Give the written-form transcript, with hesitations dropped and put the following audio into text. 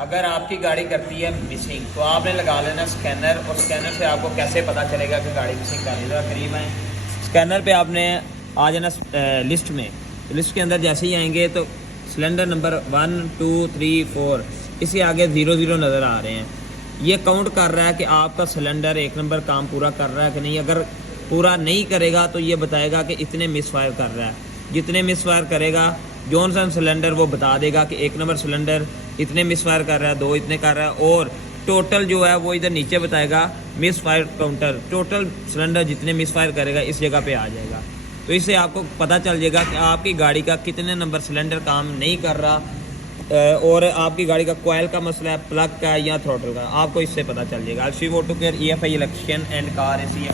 अगर आपकी गाड़ी करती है मिसिंग तो आपने लगा लेना स्कैनर, और स्कैनर से आपको कैसे पता चलेगा कि गाड़ी मिसिंग कर रही है। करीब है स्कैनर पे आपने आ जाना लिस्ट में, लिस्ट के अंदर जैसे ही आएंगे तो सिलेंडर नंबर 1 2 3 4 इसके आगे 00 नज़र आ रहे हैं। ये काउंट कर रहा है कि आपका सिलेंडर 1 नंबर काम पूरा कर रहा है कि नहीं। अगर पूरा नहीं करेगा तो ये बताएगा कि इतने मिस फायर कर रहा है। जितने मिस फायर करेगा जॉनसन सिलेंडर वो बता देगा कि 1 नंबर सिलेंडर इतने मिस फायर कर रहा है, 2 इतने कर रहा है, और टोटल जो है वो इधर नीचे बताएगा miss fire counter. Total cylinder जितने मिस फायर करेगा इस जगह पे आ जाएगा। तो इससे आपको पता चल जाएगा कि आपकी गाड़ी का कितने नंबर सिलेंडर काम नहीं कर रहा, और आपकी गाड़ी का कोयल का मसला है, प्लग का या थ्रोटल का, आपको इससे पता चल जाएगा। C Moto Care EFI electrician and car AC